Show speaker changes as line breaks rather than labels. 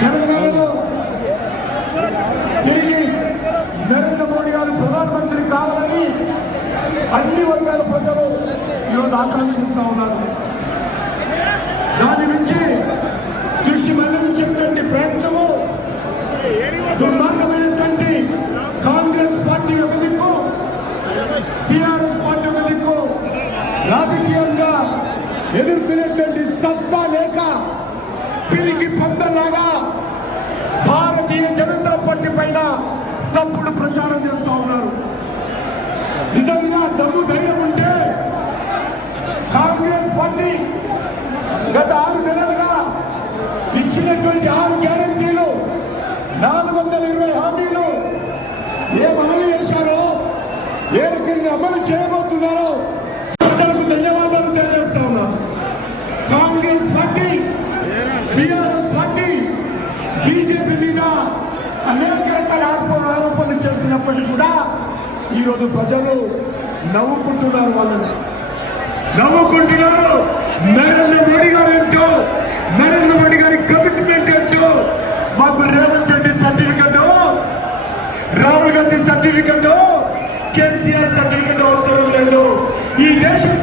తెలంగాణలో తిరిగి నరేంద్ర మోడీ గారు ప్రధానమంత్రి కావాలని అన్ని వర్గాల ప్రజలు ఈరోజు ఆకాంక్షిస్తూ ఉన్నారు. దాని నుంచి దృష్టి మరణించేటువంటి ప్రయత్నము దుర్మార్గమైనటువంటి కాంగ్రెస్ పార్టీ ఒక దిక్కు టిఆర్ఎస్ పార్టీ ఒక దిక్కు రాజకీయంగా ఎదుర్కొనేటువంటి సత్తా లేక పిరికి పందలాగా భారతీయ జనతా పార్టీ పైన తప్పుడు ప్రచారం చేస్తా ఉన్నారు. నిజంగా దమ్ము ధైర్యం ఉంటే కాంగ్రెస్ పార్టీ గత ఆరు నెలలుగా ఇచ్చినటువంటి ఆరు గ్యారంటీలు నాలుగు వందల ఇరవై హామీలు ఏం అమలు చేశారో ఏ రకంగా అమలు చేయబోతున్నారో ప్రజలకు ధన్యవాదాలు తెలియజేస్తా ఉన్నాం Congress party BRS party BJP మీద అనేక రకాల ఆరోపణలు చేసినప్పటికీ కూడా ఈరోజు ప్రజలు నవ్వుకుంటున్నారు వాళ్ళని. నవ్వుకుంటున్నారు. నరేంద్ర మోడీ గారు ఏంటో? నరేంద్ర మోడీ గారి కమిట్మెంట్ ఏంటో? మాకు Revanth Reddy certificate Rahul Gandhi certificate KCR certificate అవసరం లేదు. ఈ దేశం